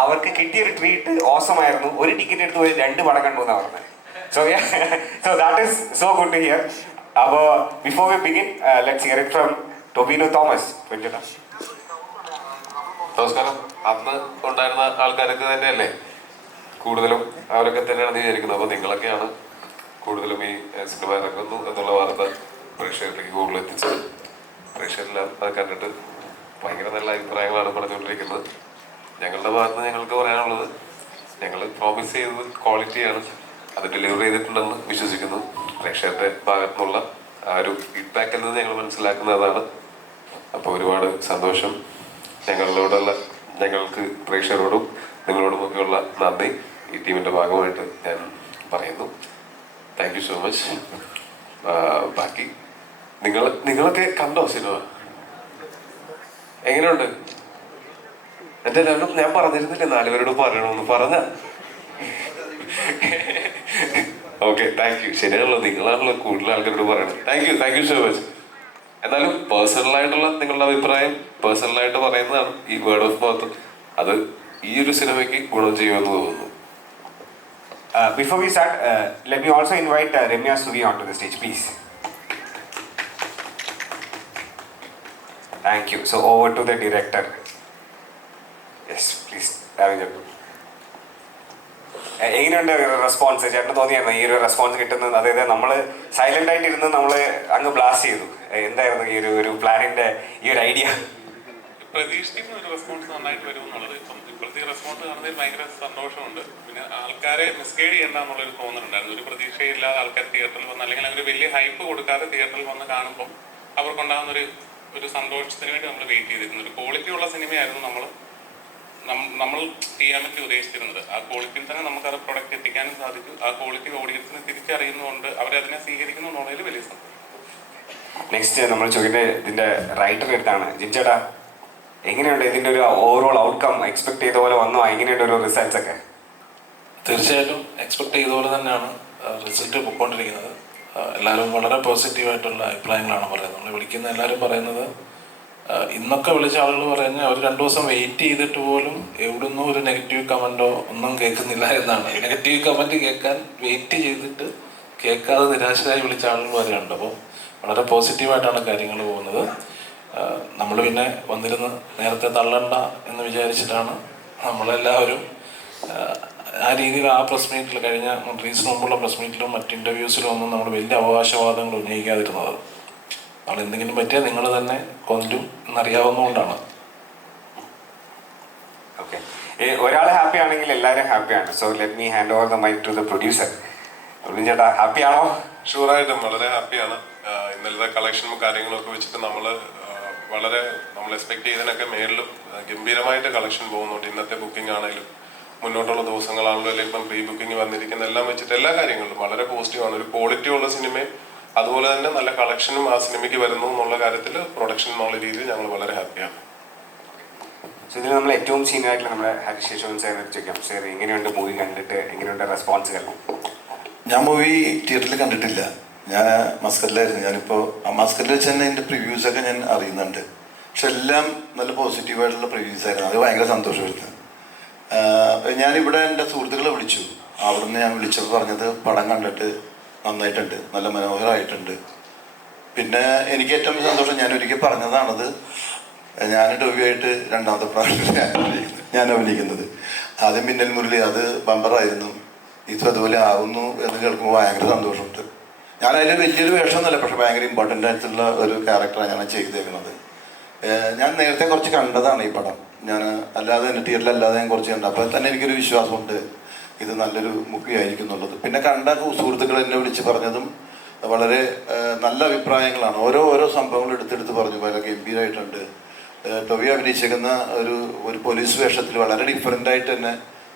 അവർക്ക് കിട്ടിയ ഒരു ട്രീറ്റ് ഓസമായിരുന്നു ഒരു ടിക്കറ്റ് എടുത്ത് പോയി രണ്ട് പടം കണ്ടു എന്നാണ് പറഞ്ഞത്. So so that is so good to hear അപ്പോൾ before we begin let's hear it from Tovino Thomas നമസ്കാരം. അന്ന് ഉണ്ടായിരുന്ന ആൾക്കാരൊക്കെ തന്നെയല്ലേ? കൂടുതലും അവരൊക്കെ തന്നെയാണ് വിചാരിക്കുന്നത് അപ്പൊ നിങ്ങളൊക്കെയാണ് കൂടുതലും ഈ സിനിമ ഇറങ്ങുന്നു എന്നുള്ള വാർത്ത പ്രേക്ഷകരിലേക്ക് കൂടുതൽ എത്തിച്ചത്. പ്രേക്ഷകരെല്ലാം അത് കണ്ടിട്ട് ഭയങ്കര നല്ല അഭിപ്രായങ്ങളാണ് പറഞ്ഞുകൊണ്ടിരിക്കുന്നത്. ഞങ്ങളുടെ ഭാഗത്ത് ഞങ്ങൾക്ക് പറയാനുള്ളത് ഞങ്ങൾ പ്രോമിസ് ചെയ്തത് ക്വാളിറ്റിയാണ് അത് ഡെലിവറി ചെയ്തിട്ടുണ്ടെന്ന് വിശ്വസിക്കുന്നു. പ്രേക്ഷകരുടെ ഭാഗത്തു നിന്നുള്ള ആ ഒരു ഫീഡ്ബാക്കിൽ നിന്ന് ഞങ്ങൾ മനസ്സിലാക്കുന്നതാണ്. അപ്പോൾ ഒരുപാട് സന്തോഷം. ഞങ്ങളോടുള്ള ഞങ്ങൾക്ക് പ്രേക്ഷകരോടും നിങ്ങളോടുമൊക്കെയുള്ള നന്ദി. ഈ ടീമിന്റെ ഭാഗമായിട്ട് ഞാൻ പറയുന്നു. താങ്ക് യു സോ മച്ച് ബാക്കി നിങ്ങൾ നിങ്ങളൊക്കെ കണ്ടോ സിനിമ? എങ്ങനെയുണ്ട്? എന്റെ ലെവലിൽ ഞാൻ പറഞ്ഞിരുന്നില്ലേ നാലുപേരോട് പറയണമെന്ന് പറഞ്ഞ. ഓക്കെ താങ്ക് യു ശരിയാണല്ലോ. നിങ്ങളാണല്ലോ കൂടുതൽ ആൾക്കാരോട് പറയണത്. Thank you thank you so much എന്നാലും പേഴ്സണൽ ആയിട്ടുള്ള നിങ്ങളുടെ അഭിപ്രായം പേഴ്സണലായിട്ട് പറയുന്നതാണ് ഈ വേർഡ് ഓഫ് മൗത്ത് അത് ഈ ഒരു സിനിമയ്ക്ക് ഗുണം ചെയ്യുമെന്ന് തോന്നുന്നു. Uh, before we start, uh, let me also invite uh, Remya Suvi onto the stage, please. Thank you. So over to. Yes, please എങ്ങനെയുണ്ട് റെസ്പോൺസ് ചേട്ടന് തോന്നിയായിരുന്നു? ഈ ഒരു റെസ്പോൺസ് കിട്ടുന്നത് അതായത് നമ്മൾ സൈലന്റ് ആയിട്ട് ഇരുന്ന് നമ്മൾ അങ്ങ് ബ്ലാസ്റ്റ് ചെയ്തു. എന്തായിരുന്നു ഈ ഒരു ഒരു പ്ലാനിന്റെ ഈ ഒരു ഐഡിയ പ്രതീക്ഷിക്കുന്ന ഒരു റെസ്പോൺസ് നന്നായിട്ട് വരും എന്നുള്ളത് ഇപ്പം ഇപ്പോഴത്തെ റെസ്പോൺസ് കാണുന്നതിൽ ഭയങ്കര സന്തോഷമുണ്ട്. പിന്നെ ആൾക്കാരെ മിസ്ഗൈഡ് ചെയ്യണ്ട എന്നുള്ളൊരു തോന്നലുണ്ടായിരുന്നു. ഒരു പ്രതീക്ഷയില്ലാതെ ആൾക്കാർ തിയേറ്ററിൽ വന്ന് അല്ലെങ്കിൽ ഒരു വലിയ ഹൈപ്പ് കൊടുക്കാതെ തിയേറ്ററിൽ വന്ന് കാണുമ്പോൾ അവർക്കുണ്ടാകുന്ന ഒരു ഒരു സന്തോഷത്തിന് വേണ്ടി നമ്മൾ വെയിറ്റ് ചെയ്തിരുന്നു. ഒരു ക്വാളിറ്റി ഉള്ള സിനിമയായിരുന്നു നമ്മൾ നമ്മൾ ചെയ്യാൻ പറ്റി ഉദ്ദേശിച്ചിരുന്നത്. ആ ക്വാളിറ്റിയിൽ തന്നെ നമുക്ക് ആ പ്രൊഡക്റ്റ് എത്തിക്കാനും സാധിച്ചു ആ ക്വാളിറ്റി ഓഡിയൻസിന് തിരിച്ചറിയുന്നതുകൊണ്ട് അവരതിനെ സ്വീകരിക്കുന്നു എന്നുള്ളതിൽ വലിയ സംഭവം. നെക്സ്റ്റ് നമ്മൾ ചോദിക്കുന്ന ഇതിന്റെ റൈറ്റർ എടുത്താണ്. ജിൻചേട്ടാ എങ്ങനെയുണ്ട് ഇതിന്റെ ഒരു ഓവറോൾ ഔട്ട്കം എക്സ്പെക്ട് ചെയ്ത പോലെ വന്നോ? എങ്ങനെയുണ്ട് ഒരു റിസൾട്ട്സ് ഒക്കെ? തീർച്ചയായിട്ടും എക്സ്പെക്ട് ചെയ്ത പോലെ തന്നെയാണ് റിസൾട്ട് പൊയ്ക്കൊണ്ടിരിക്കുന്നത് എല്ലാവരും വളരെ പോസിറ്റീവായിട്ടുള്ള അഭിപ്രായങ്ങളാണ് പറയുന്നത്. നമ്മൾ വിളിക്കുന്ന എല്ലാവരും പറയുന്നത് ഇന്നൊക്കെ വിളിച്ച ആളുകൾ പറയുന്നത് അവർ രണ്ടു ദിവസം വെയിറ്റ് ചെയ്തിട്ട് പോലും എവിടുന്നോ ഒരു നെഗറ്റീവ് കമന്റോ ഒന്നും കേൾക്കുന്നില്ല എന്നാണ്. നെഗറ്റീവ് കമന്റ് കേൾക്കാൻ വെയിറ്റ് ചെയ്തിട്ട് കേൾക്കാതെ നിരാശരായി വിളിച്ച ആളുകൾ ഉണ്ട് അപ്പോൾ വളരെ പോസിറ്റീവായിട്ടാണ് കാര്യങ്ങൾ പോകുന്നത്. നമ്മൾ പിന്നെ വന്നിരുന്ന് നേരത്തെ തള്ളണ്ട എന്ന് വിചാരിച്ചിട്ടാണ് നമ്മളെല്ലാവരും ആ രീതിയിൽ ആ പ്രസ് മീറ്റിൽ കഴിഞ്ഞ റിലീസിന് മുമ്പുള്ള പ്രസ് മീറ്റിലും മറ്റ് ഇന്റർവ്യൂസിലും ഒന്നും നമ്മൾ വലിയ അവകാശവാദങ്ങൾ ഉന്നയിക്കാതിരുന്നത്. നമ്മൾ എന്തെങ്കിലും പറ്റിയാൽ നിങ്ങൾ തന്നെ കൊല്ലും എന്നറിയാവുന്നതുകൊണ്ടാണ്. ഓക്കെ ഒരാൾ ഹാപ്പി ആണെങ്കിൽ എല്ലാവരും ഹാപ്പിയാണ് so let me hand over the mic to the producer ചേട്ടാ ഹാപ്പി ആണോ? ഷുവറായിട്ടും വളരെ ഹാപ്പിയാണ് ഇന്നലത്തെ കളക്ഷനും കാര്യങ്ങളൊക്കെ വെച്ചിട്ട് നമ്മൾ വളരെ നമ്മൾ എക്സ്പെക്ട് ചെയ്തതിനൊക്കെ മേളിലും ഗംഭീരമായിട്ട് കളക്ഷൻ പോകുന്നുണ്ട്. ഇന്നത്തെ ബുക്കിംഗ് ആണെങ്കിലും മുന്നോട്ടുള്ള ദിവസങ്ങളാണല്ലോ അല്ലെങ്കിൽ ഇപ്പം പ്രീ ബുക്കിംഗ് വന്നിരിക്കുന്ന എല്ലാം വെച്ചിട്ട് എല്ലാ കാര്യങ്ങളും വളരെ പോസിറ്റീവാണ് ഒരു ക്വാളിറ്റി ഉള്ള സിനിമയും അതുപോലെ തന്നെ നല്ല കളക്ഷനും ആ സിനിമയ്ക്ക് വരുന്നു എന്നുള്ള കാര്യത്തിൽ പ്രൊഡക്ഷൻ എന്നുള്ള രീതിയിൽ ഞങ്ങൾ വളരെ ഹാപ്പിയാണ് ഇതിൽ നമ്മൾ ഏറ്റവും സീനിയർ ആയിട്ടുള്ള നമ്മുടെ ഹരിശേഷവൻ സാറിനെ ചോദിക്കാം. സാർ എങ്ങനെയുണ്ട് മൂവി കണ്ടിട്ട്? എങ്ങനെയുണ്ട് റെസ്പോൺസ് ഞാൻ മൂവി തിയേറ്ററിൽ കണ്ടിട്ടില്ല. ഞാൻ മസ്കറ്റിലായിരുന്നു. ഞാനിപ്പോൾ ആ മസ്കറ്റിൽ വെച്ച് തന്നെ എന്റെ പ്രിവ്യൂസ് ഒക്കെ ഞാൻ അറിയുന്നുണ്ട്. പക്ഷെ എല്ലാം നല്ല പോസിറ്റീവായിട്ടുള്ള പ്രിവ്യൂസ് ആയിരുന്നു. അത് ഭയങ്കര സന്തോഷമായിരുന്നു. ഞാനിവിടെ എന്റെ സുഹൃത്തുക്കളെ വിളിച്ചു. അവിടുന്ന് ഞാൻ വിളിച്ചപ്പോൾ പറഞ്ഞത് പടം കണ്ടിട്ട് നന്നായിട്ടുണ്ട് നല്ല മനോഹരമായിട്ടുണ്ട് പിന്നെ എനിക്ക് ഏറ്റവും സന്തോഷം ഞാൻ ഒരിക്കൽ പറഞ്ഞതാണത്. ഞാൻ ടോബിയായിട്ട് രണ്ടാമത്തെ പ്രാവശ്യം ഞാൻ അഭിനയിക്കുന്നത്. ആദ്യം മിന്നൽ മുരളി അത് ബമ്പറായിരുന്നു ഇതും അതുപോലെ ആവുന്നു എന്ന് കേൾക്കുമ്പോൾ ഭയങ്കര സന്തോഷമുണ്ട്. ഞാൻ അതിൽ വലിയൊരു വേഷമൊന്നുമല്ല പക്ഷെ ഭയങ്കര ഇമ്പോർട്ടന്റ് ആയിട്ടുള്ള ഒരു ക്യാരക്ടറാണ് ഞാൻ ചെയ്തേക്കുന്നത്. ഞാൻ നേരത്തെ കുറച്ച് കണ്ടതാണ് ഈ പടം. ഞാൻ അല്ലാതെ തന്നെ തിയേറ്ററിൽ അല്ലാതെ ഞാൻ കുറച്ച് കണ്ടു. അപ്പോൾ തന്നെ എനിക്കൊരു വിശ്വാസമുണ്ട്. ഇത് നല്ലൊരു മൂവി ആയിരിക്കും എന്നുള്ളത്. പിന്നെ കണ്ട സുഹൃത്തുക്കൾ എന്നെ വിളിച്ച് പറഞ്ഞതും വളരെ നല്ല അഭിപ്രായങ്ങളാണ്. ഓരോ ഓരോ സംഭവങ്ങൾ എടുത്തെടുത്ത് പറഞ്ഞു. വളരെ ഗംഭീരമായിട്ടുണ്ട് ടൊവി അഭിനയിച്ചേക്കുന്ന ഒരു ഒരു പോലീസ് വേഷത്തിൽ വളരെ ഡിഫറെന്റ് ആയിട്ട് തന്നെ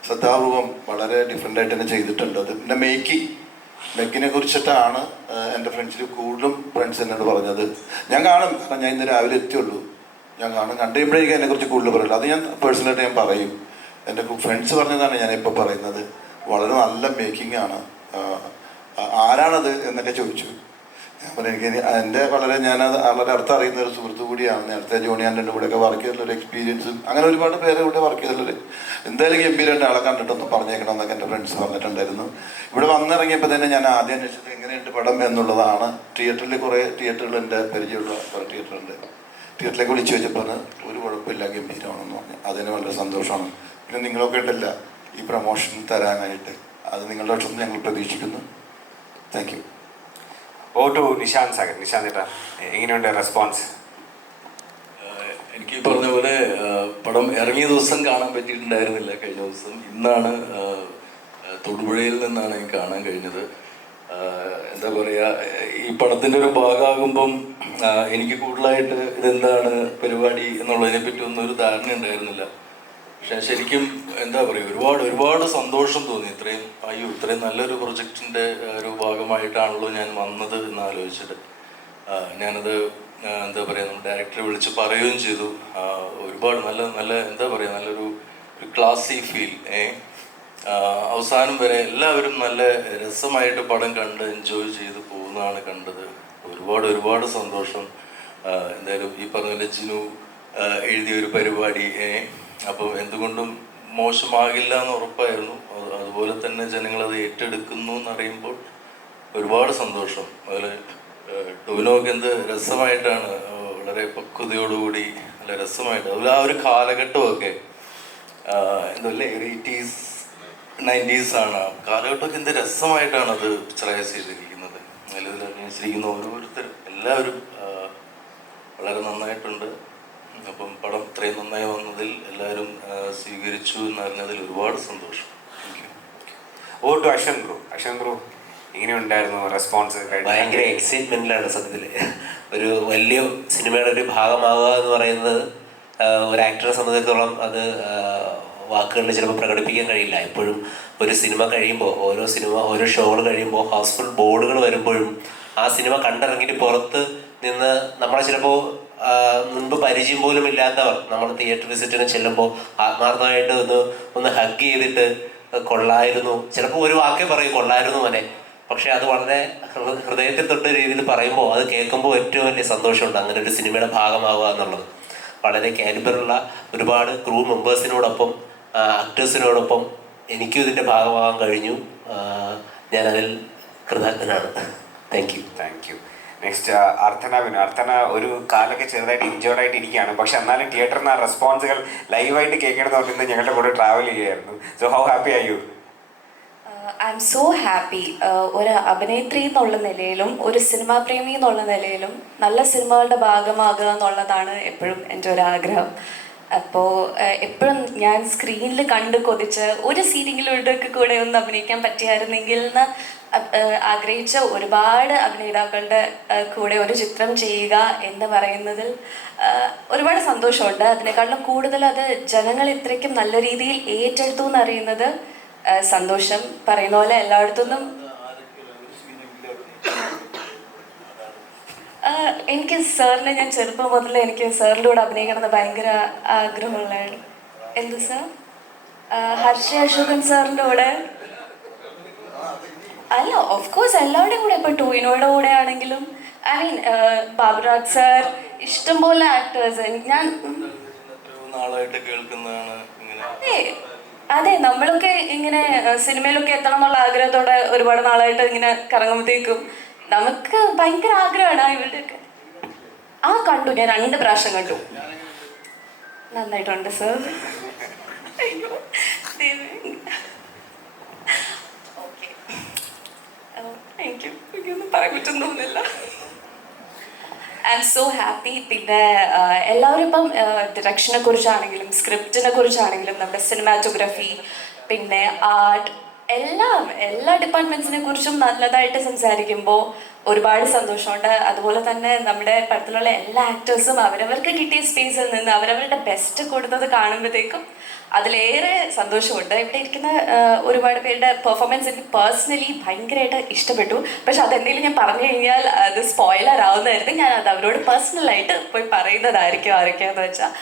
ശ്രദ്ധാപൂർവം വളരെ ഡിഫറെന്റ് ആയിട്ട് തന്നെ ചെയ്തിട്ടുണ്ട്. അത് പിന്നെ മേക്കി. മെക്കിനെ കുറിച്ചിട്ടാണ് എന്റെ ഫ്രണ്ട്സിൽ കൂടുതലും ഫ്രണ്ട്സ് എന്നോട് പറഞ്ഞത്. ഞാൻ കാണും. കാരണം ഞാൻ ഇന്ന് രാവിലെ എത്തിയുള്ളൂ. ഞാൻ കാണും. കണ്ടുകഴിയുമ്പോഴേക്കും എന്നെക്കുറിച്ച് കൂടുതൽ പറയില്ല. അത് ഞാൻ പേഴ്സണലായിട്ട് ഞാൻ പറയും. എന്റെ ഫ്രണ്ട്സ് പറഞ്ഞതാണ് ഞാനിപ്പോൾ പറയുന്നത്. വളരെ നല്ല മേക്കിംഗ് ആണ്. ആരാണത് എന്നൊക്കെ ചോദിച്ചു. അപ്പോൾ എനിക്ക് എന്റെ വളരെ ഞാൻ വളരെ അടുത്ത് അറിയുന്ന ഒരു സുഹൃത്തു കൂടിയാണ്. നേരത്തെ ജോണിയാന്റെ കൂടെയൊക്കെ വർക്ക് ചെയ്തിട്ടുള്ള ഒരു എക്സ്പീരിയൻസും അങ്ങനെ ഒരുപാട് പേരെ കൂടെ വർക്ക് ചെയ്തിട്ടുള്ളൊരു എന്തായാലും ഗംഭീരന്റെ ആളെ കണ്ടിട്ടൊന്ന് പറഞ്ഞേക്കണം എന്നൊക്കെ എന്റെ ഫ്രണ്ട്സ് പറഞ്ഞിട്ടുണ്ടായിരുന്നു. ഇവിടെ വന്നിറങ്ങിയപ്പോൾ തന്നെ ഞാൻ ആദ്യം അന്വേഷിച്ചത് എങ്ങനെയുണ്ട് പടം എന്നുള്ളതാണ്. തിയേറ്ററിൽ കുറേ തിയേറ്ററുകൾ എന്റെ പരിചയമുള്ള കുറേ തിയേറ്ററുണ്ട് തിയേറ്ററിലേക്ക് വിളിച്ചു വെച്ചപ്പോൾ ഒരു കുഴപ്പമില്ല ഗംഭീരമാണെന്ന് പറഞ്ഞു. അതിന് വളരെ സന്തോഷമാണ്. പിന്നെ നിങ്ങളൊക്കെ ഉണ്ടല്ല ഈ പ്രൊമോഷൻ തരാനായിട്ട്. അത് നിങ്ങളുടെ അടുത്തുനിന്ന് ഞങ്ങൾ പ്രതീക്ഷിക്കുന്നു. Thank you over to Nishant Sagar. Nishant ചേട്ടാ എങ്ങനെയുണ്ട് റെസ്പോൺസ് എനിക്ക് പറഞ്ഞ പോലെ പടം ഇറങ്ങിയ ദിവസം കാണാൻ പറ്റിയിട്ടുണ്ടായിരുന്നില്ല. കഴിഞ്ഞ ദിവസം ഇന്നാണ് തൊടുപുഴയിൽ നിന്നാണ് എനിക്ക് കാണാൻ കഴിഞ്ഞത്. എന്താ പറയുക ഈ പടത്തിന്റെ ഒരു ഭാഗമാകുമ്പം എനിക്ക് കൂടുതലായിട്ട് ഇതെന്താണ് പരിപാടി എന്നുള്ളതിനെ പറ്റി ഒന്നും ഒരു ധാരണ ഉണ്ടായിരുന്നില്ല പക്ഷെ ശരിക്കും എന്താ പറയുക ഒരുപാട് ഒരുപാട് സന്തോഷം തോന്നി. ഇത്രയും അയ്യോ ഇത്രയും നല്ലൊരു പ്രൊജക്റ്റിന്റെ ഒരു ഭാഗമായിട്ടാണല്ലോ ഞാൻ വന്നത് എന്ന് ആലോചിച്ചിട്ട്. ഞാനത് എന്താ പറയുക നമ്മുടെ ഡയറക്ടറെ വിളിച്ച് പറയുകയും ചെയ്തു. ഒരുപാട് നല്ല നല്ല എന്താ പറയുക നല്ലൊരു ഒരു ക്ലാസി ഫീൽ ഏ? അവസാനം വരെ എല്ലാവരും നല്ല രസമായിട്ട് പടം കണ്ട് എൻജോയ് ചെയ്ത് പോകുന്നതാണ് കണ്ടത്. ഒരുപാട് ഒരുപാട് സന്തോഷം. എന്തായാലും ഈ പറഞ്ഞ ജിനു എഴുതിയ ഒരു പരിപാടി അപ്പോൾ എന്തുകൊണ്ടും മോശമാകില്ല എന്ന് ഉറപ്പായിരുന്നു അതുപോലെ തന്നെ ജനങ്ങളത് ഏറ്റെടുക്കുന്നു എന്നറിയുമ്പോൾ ഒരുപാട് സന്തോഷം. അതിൽ ടൊവിനോക്ക് എന്ത് രസമായിട്ടാണ് വളരെ പക്വതയോടുകൂടി നല്ല രസമായിട്ട് അതുപോലെ ആ ഒരു കാലഘട്ടമൊക്കെ എന്തല്ലേ എയ്റ്റീസ് നയന്റീസ് ആണ് കാലഘട്ടമൊക്കെ എന്ത് രസമായിട്ടാണ് അത് പിക്ചറൈസ് ചെയ്തിരിക്കുന്നത്. അതിൽ അഭിനയിച്ചിരിക്കുന്ന ഓരോരുത്തരും എല്ലാവരും വളരെ നന്നായിട്ടുണ്ട്. അപ്പം പടം ഇത്രയും നന്നായി വന്നതിൽ എല്ലാവരും സ്വീകരിച്ചു എന്നറിഞ്ഞതിൽ ഒരുപാട് സന്തോഷം. Over to Ashwin bro Ashwin bro എങ്ങനെയുണ്ടായിരുന്നു റെസ്പോൺസ് ഭയങ്കര എക്സൈറ്റ്മെന്റിലാണ് സത്യത്തിൽ ഒരു വലിയ സിനിമയുടെ ഒരു ഭാഗമാകുക എന്ന് പറയുന്നത് ഒരു ആക്ടറെ സംബന്ധിച്ചിടത്തോളം അത് വാക്കുകളിൽ ചിലപ്പോൾ പ്രകടിപ്പിക്കാൻ കഴിയില്ല. എപ്പോഴും ഒരു സിനിമ കഴിയുമ്പോൾ ഓരോ സിനിമ ഓരോ ഷോകൾ കഴിയുമ്പോൾ ഹൗസ്ഫുൾ ബോർഡുകൾ വരുമ്പോഴും ആ സിനിമ കണ്ടിറങ്ങിയിട്ട് പുറത്ത് നിന്ന് നമ്മളെ ചിലപ്പോൾ മുൻപ് പരിചയം പോലും ഇല്ലാത്തവർ നമ്മൾ തിയേറ്റർ വിസിറ്റിന് ചെല്ലുമ്പോൾ ആത്മാർത്ഥമായിട്ട് ഒന്ന് ഒന്ന് ഹഗ് ചെയ്തിട്ട് കൊള്ളായിരുന്നു. ചിലപ്പോൾ ഒരു വാക്കേ പറയും കൊള്ളായിരുന്നു മോനെ. പക്ഷെ അത് വളരെ ഹൃദയത്തിൽ തൊട്ട രീതിയിൽ പറയുമ്പോൾ അത് കേൾക്കുമ്പോൾ ഏറ്റവും വലിയ സന്തോഷമുണ്ട് അങ്ങനെ ഒരു സിനിമയുടെ ഭാഗമാവുക എന്നുള്ളത്. വളരെ കാലിബറുള്ള ഒരുപാട് ക്രൂ മെമ്പേഴ്സിനോടൊപ്പം ആക്ടേഴ്സിനോടൊപ്പം എനിക്കും ഇതിന്റെ ഭാഗമാകാൻ കഴിഞ്ഞു. ഞാനതിൽ കൃതജ്ഞനാണ്. Thank you thank you next Arthana Vinu Arthana ഒരു കാലൊക്കെ ചെറുതായിട്ട് ഇഞ്ചേർഡ് ആയിട്ട് ഇരിക്കുകയാണ്. പക്ഷെ എന്നാലും തിയേറ്ററിൽ നിന്ന് ആ റെസ്പോൺസുകൾ ലൈവായിട്ട് കേൾക്കണമെന്ന് പറഞ്ഞിട്ട് ഞങ്ങളുടെ കൂടെ ട്രാവൽ ചെയ്യുകയായിരുന്നു. So how happy are you I'm so happy ഒരു അഭിനേത്രി എന്നുള്ള നിലയിലും ഒരു സിനിമാ പ്രേമി എന്നുള്ള നിലയിലും നല്ല സിനിമകളുടെ ഭാഗമാകുക എന്നുള്ളതാണ് എപ്പോഴും എന്റെ ഒരു ആഗ്രഹം. അപ്പോൾ എപ്പോഴും ഞാൻ സ്ക്രീനിൽ കണ്ട് കൊതിച്ച് ഒരു സീരിയലിലൂടെയൊക്കെ കൂടെ ഒന്ന് അഭിനയിക്കാൻ പറ്റിയായിരുന്നെങ്കിൽ എന്ന് ആഗ്രഹിച്ച ഒരുപാട് അഭിനേതാക്കളുടെ കൂടെ ഒരു ചിത്രം ചെയ്യുക എന്ന് പറയുന്നതിൽ ഒരുപാട് സന്തോഷമുണ്ട്. അതിനേക്കാളും കൂടുതൽ അത് ജനങ്ങൾ ഇത്രയ്ക്കും നല്ല രീതിയിൽ ഏറ്റെടുത്തു എന്നറിയുന്നത് സന്തോഷം. പറയുന്ന പോലെ എല്ലായിടത്തുനിന്നും എനിക്ക് സാറിനെ ഞാൻ ചെറുപ്പം മുതലേ എനിക്ക് സാറിന്റെ കൂടെ അഭിനയിക്കണം എന്ന് ഭയങ്കര ആഗ്രഹമുള്ളതാണ് എന്ത് സാർ? ഹർഷ അശോകൻ സാറിന്റെ കൂടെ? അല്ല ഓഫ് കോഴ്സ് എല്ലാവരുടെയും കൂടെ. ഇപ്പോൾ ടൂയിനോയുടെ കൂടെ ആണെങ്കിലും ഐ മീൻ ബാബുരാജ് സാർ ഇഷ്ടംപോലെ ആക്ടേഴ്സ് ഞാൻ നാളായിട്ട് കേൾക്കുന്നതാണ് അതെ അതെ നമ്മളൊക്കെ ഇങ്ങനെ സിനിമയിലൊക്കെ എത്തണം എന്നുള്ള ആഗ്രഹത്തോടെ ഒരുപാട് നാളായിട്ട് ഇങ്ങനെ കറങ്ങുമ്പോഴത്തേക്കും നമുക്ക് ഭയങ്കര ആഗ്രഹമാണ് ആ ഇവരുടെയൊക്കെ ആ കണ്ടു ഞാൻ രണ്ട് പ്രാവശ്യം കണ്ടു. നന്നായിട്ടുണ്ട് sir I'm so happy പിന്നെ എല്ലാവരും ഇപ്പം ഡിറക്ഷനെ കുറിച്ചാണെങ്കിലും സ്ക്രിപ്റ്റിനെ കുറിച്ചാണെങ്കിലും നമ്മുടെ സിനിമാറ്റോഗ്രഫി പിന്നെ ആർട്ട് എല്ലാം എല്ലാ ഡിപ്പാർട്ട്മെന്റ്സിനെ കുറിച്ചും നല്ലതായിട്ട് സംസാരിക്കുമ്പോൾ ഒരുപാട് സന്തോഷമുണ്ട്. അതുപോലെ തന്നെ നമ്മുടെ പടത്തിലുള്ള എല്ലാ ആക്ടേഴ്സും അവരവർക്ക് കിട്ടിയ സ്പേസിൽ നിന്ന് അവരവരുടെ ബെസ്റ്റ് കൊടുത്തത് കാണുമ്പോഴത്തേക്കും അതിലേറെ സന്തോഷമുണ്ട്. ഇവിടെ ഇരിക്കുന്ന ഒരുപാട് പേരുടെ പെർഫോമൻസ് എനിക്ക് പേഴ്സണലി ഭയങ്കരമായിട്ട് ഇഷ്ടപ്പെട്ടു. പക്ഷെ അതെന്തെങ്കിലും ഞാൻ പറഞ്ഞു കഴിഞ്ഞാൽ അത് സ്പോയിലർ ആവുന്നതായിരുന്നു ഞാൻ അത് അവരോട് പേഴ്സണലായിട്ട് പോയി പറയുന്നതായിരിക്കും ആരൊക്കെയാന്ന് വെച്ചാൽ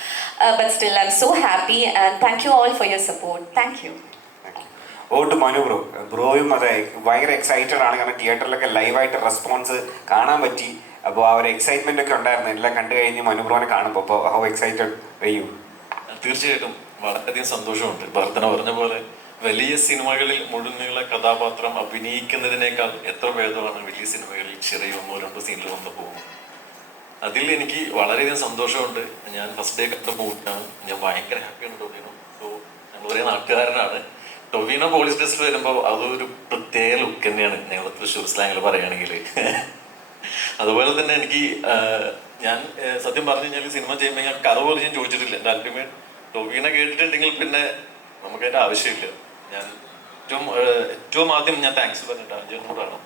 but still I'm so happy and thank you all for your support thank you over to Manu bro. ബ്രോയും അതെ ഭയങ്കര എക്സൈറ്റഡ് ആണ്. കാരണം തിയേറ്ററിലൊക്കെ ലൈവായിട്ട് റെസ്പോൺസ് കാണാൻ പറ്റി. അപ്പോൾ ആ ഒരു എക്സൈറ്റ്മെന്റ് ഒക്കെ ഉണ്ടായിരുന്നു. എല്ലാം കണ്ടു കഴിഞ്ഞ് മനു ബ്രോനെ കാണുമ്പോൾ അപ്പോൾ ഹൗ എക്സൈറ്റഡ് വെയ്യു തീർച്ചയായിട്ടും വളരെയധികം സന്തോഷമുണ്ട്. വർദ്ധന പറഞ്ഞ പോലെ വലിയ സിനിമകളിൽ മുഴുന്നുള്ള കഥാപാത്രം അഭിനയിക്കുന്നതിനേക്കാൾ എത്ര ഭേദമാണ് വലിയ സിനിമകളിൽ ചെറിയ ഒന്നോ രണ്ടോ സീനിൽ വന്നു പോകും അതിൽ എനിക്ക് വളരെയധികം സന്തോഷമുണ്ട്. ഞാൻ ഫസ്റ്റ് ഡേ കണ്ട മൂവിയാണ് ഞാൻ ഭയങ്കര ഹാപ്പിയാണ് തോന്നിയത്. സോ ഞങ്ങൾ ഒരേ നാട്ടുകാരനാണ്. ടൊവിനോ പോലീസ് ഡ്രസ്സിൽ വരുമ്പോൾ അതൊരു പ്രത്യേക ലുക്ക് തന്നെയാണ്. ഞങ്ങൾ തൃശ്ശൂർ സ്ലാങ്ങിൽ പറയുകയാണെങ്കിൽ അതുപോലെ തന്നെ എനിക്ക് ഞാൻ സത്യം പറഞ്ഞു കഴിഞ്ഞാൽ സിനിമ ചെയ്യുമ്പോൾ ഞാൻ കഥ പോലും ഞാൻ ചോദിച്ചിട്ടില്ല. എന്റെ അൾട്ടിമേറ്റ് ടൊവിനെ കേട്ടിട്ടുണ്ടെങ്കിൽ പിന്നെ നമുക്ക് അതിന്റെ ആവശ്യമില്ല. ഞാൻ ഏറ്റവും ഏറ്റവും ആദ്യം ഞാൻ താങ്ക്സ് പറഞ്ഞിട്ട് അഞ്ചനോടാണ്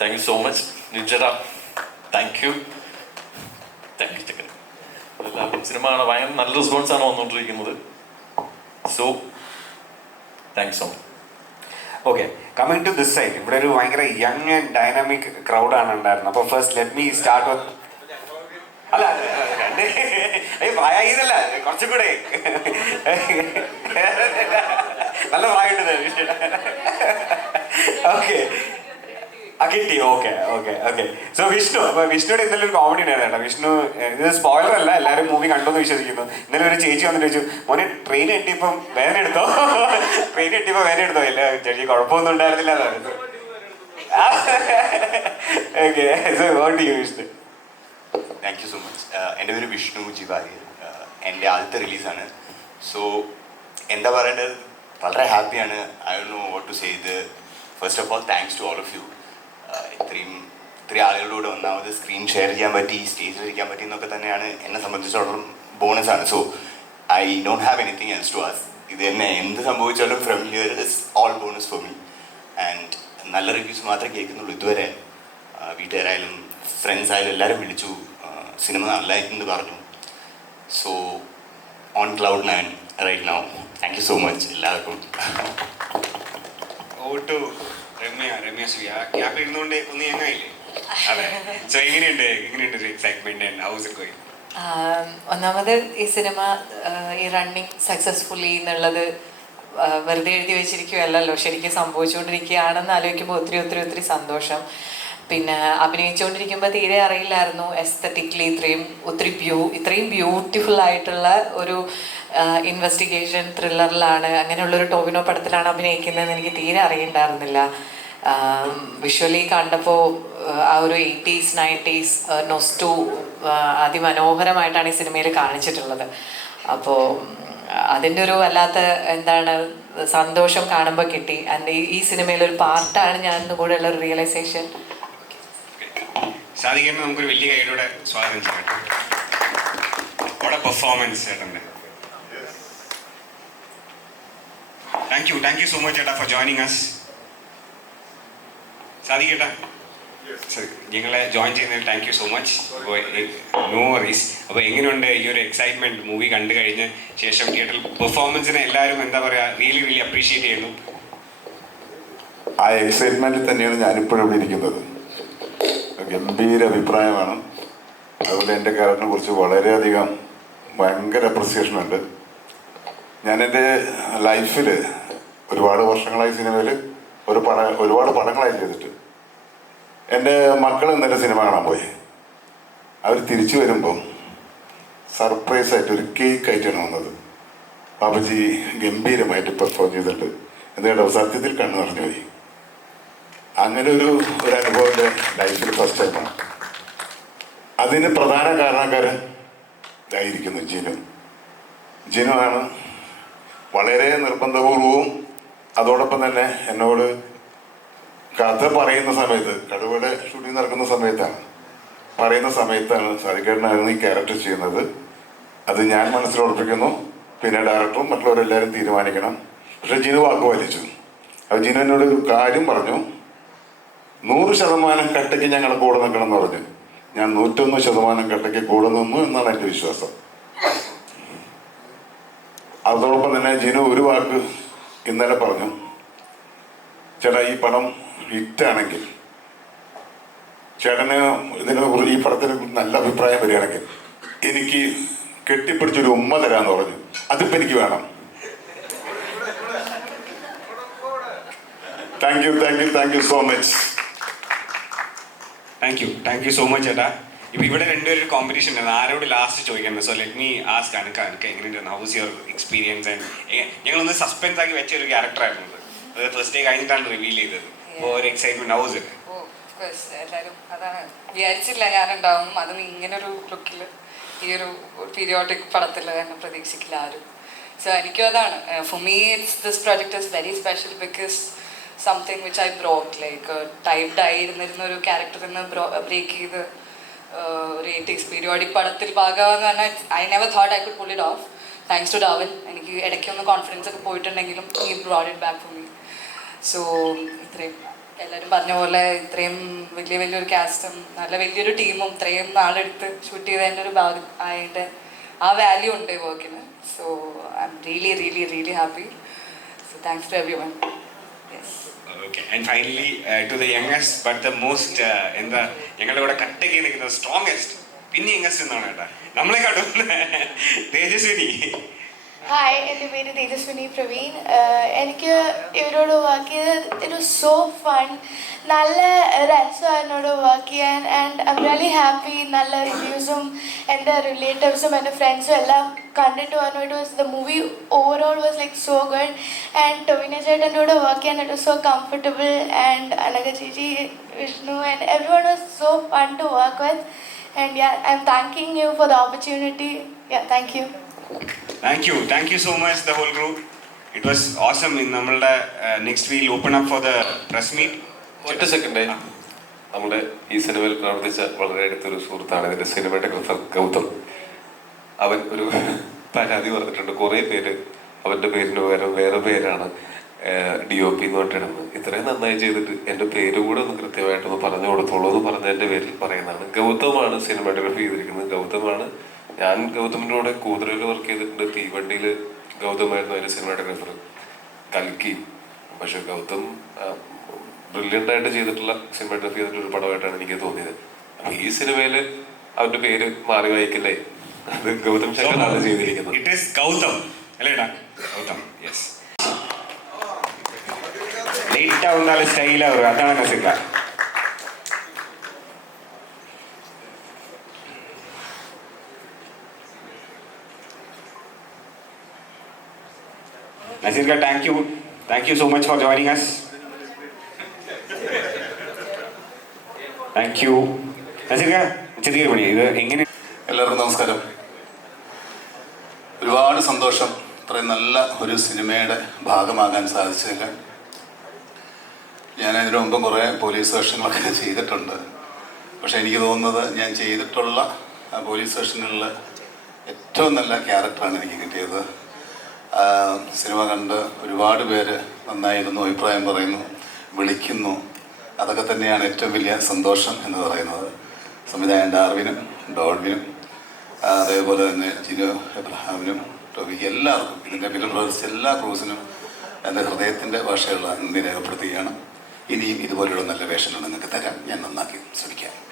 thank you so much Nijara thank you thank you ചക്കര സിനിമ ആണ് ഭയങ്കര നല്ല റെസ്പോൺസ് ആണ് വന്നുകൊണ്ടിരിക്കുന്നത് so thank so okay coming to this side ഇവിടെ ഒരു ഭയങ്കര യങ് ആൻഡ് ഡൈനാമിക് ക്രൗഡാണ് ഉണ്ടായിരുന്നത്. അപ്പോൾ first let me start with അല്ല രണ്ട് ഏയ് പ്രായതല്ല കുറച്ചും കൂടെ. നല്ല പ്രായമുണ്ട് ഓക്കെ കിട്ടി. Okay okay okay. So Vishnu അപ്പൊ വിഷ്ണുയുടെ ഇന്നലെ ഒരു കോമഡി ഉണ്ടായിരുന്നു വിഷ്ണു ഇത് സ്പോയിലർ അല്ല എല്ലാവരും മൂവി കണ്ടു എന്ന് വിശ്വസിക്കുന്നു. ഇന്നലെ ഒരു ചേച്ചി വന്നിട്ട് ചോദിച്ചു മോനെ ട്രെയിൻ എട്ടിയപ്പം വേദന എടുത്തോ? ട്രെയിൻ എട്ടിയപ്പോ വേദന എടുത്തോ? ഇല്ല ചേച്ചി കുഴപ്പമൊന്നും ഉണ്ടായിരുന്നില്ല എന്നാണ് okay so over to you Vishnu. Thank you so much എന്റെ പേര് വിഷ്ണു ജിവാരി. എന്റെ ആദ്യത്തെ റിലീസാണ് സോ എന്താ പറയേണ്ടത്? വളരെ ഹാപ്പിയാണ് ഐ ഡോ നോ വോട്ട് ടു സേ ഇത് first of all thanks to all of you ഇത്രയും ഇത്രയും ആളുകളോട് ഒന്നാമത് സ്ക്രീൻ ഷെയർ ചെയ്യാൻ പറ്റി സ്റ്റേജിൽ ഇരിക്കാൻ പറ്റി എന്നൊക്കെ തന്നെയാണ് എന്നെ സംബന്ധിച്ചിടത്തോളം ബോണസ് ആണ്. So I don't have anything else to ask ഇത് തന്നെ എന്ത് സംഭവിച്ചാലും from here is all bonus for me and നല്ല റിവ്യൂസ് മാത്രമേ കേൾക്കുന്നുള്ളൂ ഇതുവരെ. വീട്ടുകാരായാലും ഫ്രണ്ട്സ് ആയാലും എല്ലാവരും വിളിച്ചു. സിനിമ എന്ന് പറഞ്ഞു. So on cloud nine right now thank you so much എല്ലാവർക്കും. ഓ രമ്യ അതെ. എക്സൈറ്റ്മെന്റ് ഹൗസ് ഗോയിങ് ഒന്നാമത് ഈ സിനിമ ഈ റണ്ണിങ് സക്സസ്ഫുള്ളി എന്നുള്ളത് വെറുതെ എഴുതി വെച്ചിരിക്കുകയല്ലല്ലോ. ശരിക്കും സംഭവിച്ചുകൊണ്ടിരിക്കുകയാണെന്ന് ആലോചിക്കുമ്പോൾ ഒത്തിരി ഒത്തിരി ഒത്തിരി സന്തോഷം. പിന്നെ അഭിനയിച്ചുകൊണ്ടിരിക്കുമ്പോൾ തീരെ അറിയില്ലായിരുന്നു. എസ്തറ്റിക്കലി ഇത്രയും ഒത്തിരി ബ്യൂ ഇത്രയും ബ്യൂട്ടിഫുൾ ആയിട്ടുള്ള ഒരു ഇൻവെസ്റ്റിഗേഷൻ ത്രില്ലറിലാണ് അങ്ങനെയുള്ളൊരു ടോവിനോ പടത്തിലാണ് അഭിനയിക്കുന്നതെന്ന് എനിക്ക് തീരെ അറിയണ്ടായിരുന്നില്ല. വിഷ്വലി കണ്ടപ്പോൾ ആ ഒരു എയ്റ്റീസ് നയന്റീസ് നൊസ്റ്റു അതിമനോഹരമായിട്ടാണ് ഈ സിനിമയിൽ കാണിച്ചിട്ടുള്ളത്. അപ്പോൾ അതിന്റെ ഒരു വല്ലാത്ത എന്താണ് സന്തോഷം കാണുമ്പോൾ കിട്ടി. ആൻഡ് ഈ സിനിമയിൽ ഒരു പാർട്ടാണ് ഞാൻ കൂടെ ഉള്ള ഒരു റിയലൈസേഷൻ നമുക്കൊരു വലിയ കൈയിലൂടെ സ്വാഗതം ചെയ്യാം അവിടെ പെർഫോമൻസ് ചേട്ടന്റെ. Thank you thank you so much ചേട്ടാ ഫോർ ജോയിനിങ് അസ് സാധിക്കേട്ടാ ഞങ്ങളെ ജോയിൻ ചെയ്യുന്നതിൽ താങ്ക് യു സോ മച്ച് അപ്പോൾ നോ വറീസ് അപ്പോൾ എങ്ങനെയുണ്ട് ഈ ഒരു എക്സൈറ്റ്മെന്റ് മൂവി കണ്ടു കഴിഞ്ഞ ശേഷം തിയേറ്ററിൽ പെർഫോമൻസിനെ എല്ലാവരും എന്താ പറയുക റിയലി റിയലി അപ്രീഷിയേറ്റ് ചെയ്യുന്നു? ആ എക്സൈറ്റ്മെന്റിൽ തന്നെയാണ് ഞാനിപ്പോഴും ഇവിടെ ഇരിക്കുന്നത്. ഗംഭീര അഭിപ്രായമാണ്. അതുപോലെ എന്റെ ക്യാരക്ടറിനെ കുറിച്ച് വളരെയധികം ഭയങ്കര അപ്രിസിയേഷൻ ഉണ്ട്. ഞാൻ എന്റെ ലൈഫിൽ ഒരുപാട് വർഷങ്ങളായി സിനിമയിൽ ഒരു പട ഒരുപാട് പടങ്ങളായി ചെയ്തിട്ട് എന്റെ മക്കൾ ഇന്നലെ സിനിമ കാണാൻ പോയി. അവർ തിരിച്ചു വരുമ്പോൾ സർപ്രൈസ് ആയിട്ട് ഒരു കേക്ക് ആയിട്ടാണ് വന്നത്. ബാബുജി ഗംഭീരമായിട്ട് പെർഫോം ചെയ്തിട്ടുണ്ട്. എന്തുകൊണ്ടോ സത്യത്തിൽ കണ്ണു നിറഞ്ഞു പോയി. അങ്ങനെ ഒരു ഒരു അനുഭവം എന്റെ ലൈഫിൽ ഫസ്റ്റ് ടൈമാണ് അതിന് പ്രധാന കാരണക്കാരൻ ഇതായിരിക്കുന്നു ജിനു. ജിനു ആണ് വളരെ നിർബന്ധപൂർവവും അതോടൊപ്പം തന്നെ എന്നോട് കഥ പറയുന്ന സമയത്ത് കടുവയുടെ ഷൂട്ടിംഗ് നടക്കുന്ന സമയത്താണ്. പറയുന്ന സമയത്താണ് സാധിക്കേട്ടനായിരുന്നു ഈ ക്യാരക്ടർ ചെയ്യുന്നത്. അത് ഞാൻ മനസ്സിൽ ഉറപ്പിക്കുന്നു. പിന്നെ ഡയറക്ടറും മറ്റുള്ളവരെല്ലാവരും തീരുമാനിക്കണം. പക്ഷെ ജിനു വാക്ക് വലിച്ചു അത് ജിനു എന്നോട് ഒരു കാര്യം പറഞ്ഞു. നൂറ് ശതമാനം കട്ടയ്ക്ക് ഞങ്ങൾ കൂടെ നിൽക്കണം എന്ന് പറഞ്ഞു. ഞാൻ നൂറ്റൊന്ന് ശതമാനം കട്ടയ്ക്ക് കൂടെ നിന്നു എന്നാണ് എന്റെ വിശ്വാസം. അതോടൊപ്പം തന്നെ ജിനു ഒരു വാക്ക് ഇന്നലെ പറഞ്ഞു. ചേട്ടാ ഈ പടം ഹിറ്റാണെങ്കിൽ ചേട്ടന് ഇതിനെ കുറിച്ച് ഈ പടത്തിനെ കുറിച്ച് നല്ല അഭിപ്രായം വരികയാണെങ്കിൽ എനിക്ക് കെട്ടിപ്പിടിച്ചൊരു ഉമ്മ തരാന്ന് പറഞ്ഞു. അതിപ്പോ എനിക്ക് വേണം. Thank you thank you thank you so much thank you thank you so much ചേട്ടാ. ഇപ്പൊ ഇവിടെ രണ്ടുപേരും കോമ്പറ്റീഷൻ ഉണ്ട്. ആരോട് ലാസ്റ്റ് ചോദിക്കുന്നത് so let me ask Anakha Anakha എങ്ങനെയുണ്ടായിരുന്നു ഹൗസ് യുവർ എക്സ്പീരിയൻസ് ആൻഡ് ഞങ്ങളൊന്ന് സസ്പെൻസ് ആക്കി വെച്ച ഒരു ക്യാരക്ടർ ആയിരുന്നു. അത് ഫസ്റ്റ് ഡേ കഴിഞ്ഞിട്ടാണ് റിവീൽ ചെയ്തത്. അപ്പോൾ ഒരു എക്സൈറ്റ്മെന്റ് എനിക്കും ഇടയ്ക്കൊന്ന് കോൺഫിഡൻസ് ഒക്കെ പോയിട്ടുണ്ടെങ്കിലും സോ ഇത്രയും. എല്ലാവരും പറഞ്ഞ പോലെ ഇത്രയും വലിയ വലിയൊരു കാസ്റ്റും നല്ല വലിയൊരു ടീമും ഇത്രയും നാളെടുത്ത് ഷൂട്ട് ചെയ്തതിന്റെ ഒരു ഭാഗം ആയിട്ട് ആ വാല്യൂ ഉണ്ട് ഈ വർക്കിന് so I'm really really really happy so thanks to everyone and finally to the but the most എന്താ ഞങ്ങളുടെ ഇവിടെ കട്ടയ്ക്ക് നിൽക്കുന്ന സ്ട്രോങ്സ്റ്റ് പിന്നെ യങ്ങസ്റ്റ് എന്നാണ് കേട്ടോ. നമ്മളെ കാട്ടും തേജസ്വിനി. ഹായ് എന്റെ പേര് തേജസ്വിനി പ്രവീൺ. എനിക്ക് ഇവരോട് വർക്ക് ചെയ്ത് ഇറ്റ് വാസ് സോ ഫൺ നല്ല രസമാണ് എന്നോട് വർക്ക് ചെയ്യാൻ ആൻഡ് ഐ റിയലി ഹാപ്പി നല്ല റിവ്യൂസും എന്റെ റിലേറ്റീവ്സും എന്റെ ഫ്രണ്ട്സും എല്ലാം കണ്ടിട്ട് പറഞ്ഞു. It was the movie overall was like so good and Tovino ചേട്ടനോട് വർക്ക് ചെയ്യാൻ it was so comfortable and Anakha ചേച്ചി Vishnu and everyone was so fun to work with and I'm thanking you for the opportunity yeah thank you thank you thank you so much the whole group it was awesome നമ്മളുടെ next we'll open up for the press meet ഒറ്റ second. നമ്മുടെ ഈ സിനിമയിൽ പ്രവർത്തിച്ച വളരെ അടുത്തൊരു സുഹൃത്താണ് ഇതിന്റെ സിനിമാറ്റോഗ്രാഫർ ഗൗതം. അവൻ ഒരു പരാതി പറഞ്ഞിട്ടുണ്ട്. കുറേ പേര് അവന്റെ പേരിന് പകരം വേറെ പേരാണ് ഡി ഒ പി എന്ന് പറഞ്ഞിടുന്നത് ഇത്രയും നന്നായി ചെയ്തിട്ട് എന്റെ പേര് കൂടെ ഒന്ന് കൃത്യമായിട്ടൊന്ന് പറഞ്ഞു കൊടുത്തോളൂ എന്ന് പറഞ്ഞതിന്റെ പേരിൽ പറയുന്നതാണ്. ഗൗതമാണ് സിനിമാറ്റോഗ്രഫി ചെയ്തിരിക്കുന്നത്. ഗൗതമാണ് ഞാൻ ഗൗതമിന്റെ കൂടെ കൂടുതൽ വർക്ക് ചെയ്തിട്ടുണ്ട്. തീവണ്ടിയിൽ ഗൗതമായിരുന്നു അതിന്റെ സിനിമാറ്റോഗ്രാഫർ കൽക്കി. പക്ഷെ ഗൗതം ബ്രില്യന്റ് ആയിട്ട് ചെയ്തിട്ടുള്ള സിനിമാറ്റോഗ്രാഫി ചെയ്തിട്ടുള്ള ഒരു പടമായിട്ടാണ് എനിക്ക് തോന്നിയത്. അപ്പൊ ഈ സിനിമയിൽ അവരുടെ പേര് മാറി വായിക്കില്ലേ? അത് ഗൗതം ശങ്കറാണ് ചെയ്തിരിക്കുന്നത്. It is Gautham. അല്ലേടാ ഗൗതം യെസ് ലേറ്റ് അതാണ് നസിക്ക നസീർക്ക thank you. Thank you so much for joining us Thank you. Sirga, ചെറിയ പണി. ഇത് എങ്ങനെ എല്ലാവർക്കും നമസ്കാരം. ഒരുപാട് സന്തോഷം. ഇത്രയും നല്ല ഒരു സിനിമയുടെ ഭാഗമാകാൻ സാധിച്ചതിൽ. ഞാൻ അതിനു മുമ്പ് കുറേ പോലീസ് വേഷങ്ങളൊക്കെ ചെയ്തിട്ടുണ്ട്. പക്ഷേ എനിക്ക് തോന്നുന്നത് ഞാൻ ചെയ്തിട്ടുള്ള പോലീസ് വേഷങ്ങളിൽ ഏറ്റവും നല്ല ക്യാരക്ടറാണ് എനിക്ക് കിട്ടിയത്. സിനിമ കണ്ട് ഒരുപാട് പേര് നന്നായിരുന്നു അഭിപ്രായം പറയുന്നു വിളിക്കുന്നു. അതൊക്കെ തന്നെയാണ് ഏറ്റവും വലിയ സന്തോഷം എന്ന് പറയുന്നത്. സംവിധായകൻ ഡാർവിനും ഡോൾവിനും അതേപോലെ തന്നെ ജിനു എബ്രഹാമിനും ടോബിക്ക് എല്ലാവർക്കും ഇതിന്റെ ഫിലിം പ്രവർത്തിച്ച എല്ലാ ക്രൂസിനും എന്റെ ഹൃദയത്തിന്റെ ഭാഷയുള്ള നന്ദി രേഖപ്പെടുത്തുകയാണ്. ഇനിയും ഇതുപോലെയുള്ള നല്ല വേഷങ്ങൾ നിങ്ങൾക്ക് തരാം ഞാൻ നന്നാക്കി ശ്രമിക്കാം.